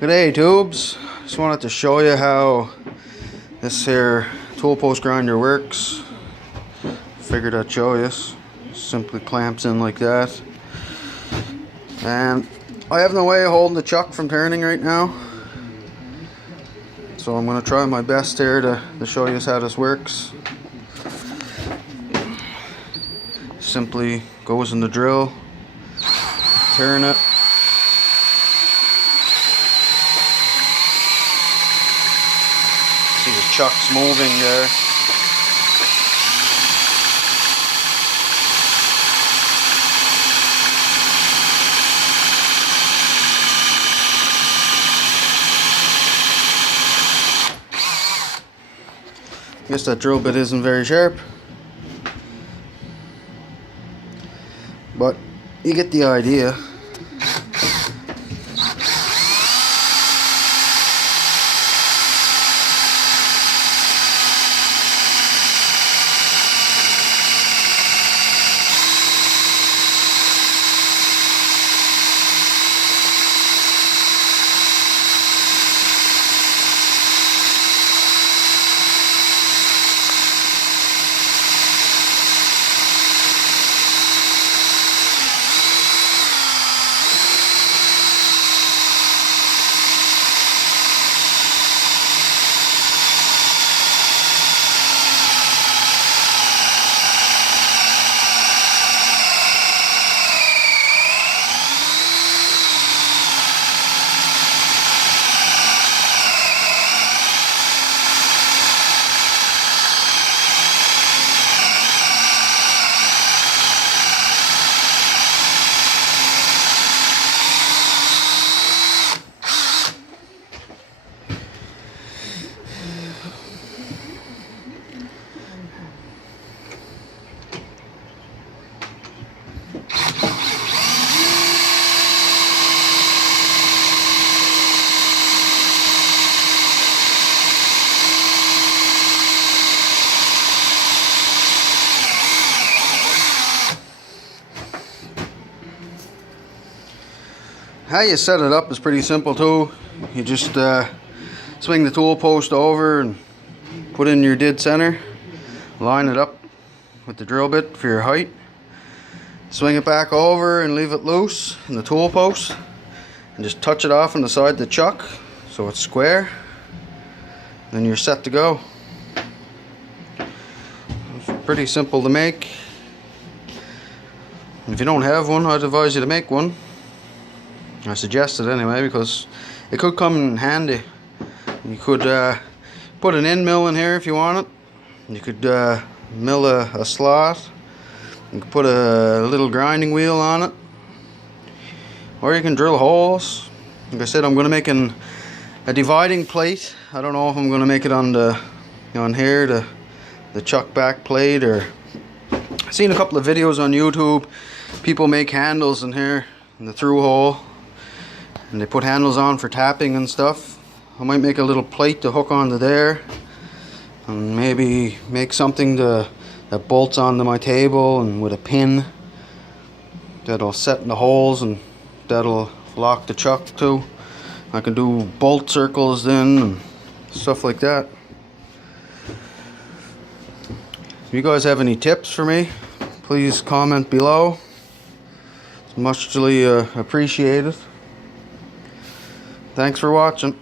G'day tubes, just wanted to show you how this here tool post grinder works. Figured I'd show you. Simply clamps in like that, and I have no way of holding the chuck from turning right now, so I'm going to try my best here to show you how this works. Simply goes in the drill, turn it. See the chuck's moving there. Guess that drill bit isn't very sharp, but you get the idea. How you set it up is pretty simple too. You just swing the tool post over and put in your dead center, line it up with the drill bit for your height, swing it back over and leave it loose in the tool post, and just touch it off on the side of the chuck so it's square. Then you're set to go. It's pretty simple to make. If you don't have one, I'd advise you to make one. I suggest it anyway, because it could come in handy. You could put an end mill in here if you want it. You could mill a slot. You could put a little grinding wheel on it, or you can drill holes. Like I said, I'm going to make a dividing plate. I don't know if I'm going to make it on here, the chuck back plate, or I've seen a couple of videos on YouTube. People make handles in here in the through hole, and they put handles on for tapping and stuff. I might make a little plate to hook onto there, and maybe make something that bolts onto my table, and with a pin that'll set in the holes, and that'll lock the chuck too. I can do bolt circles then and stuff like that. If you guys have any tips for me, please comment below. It's muchly appreciated. Thanks for watching.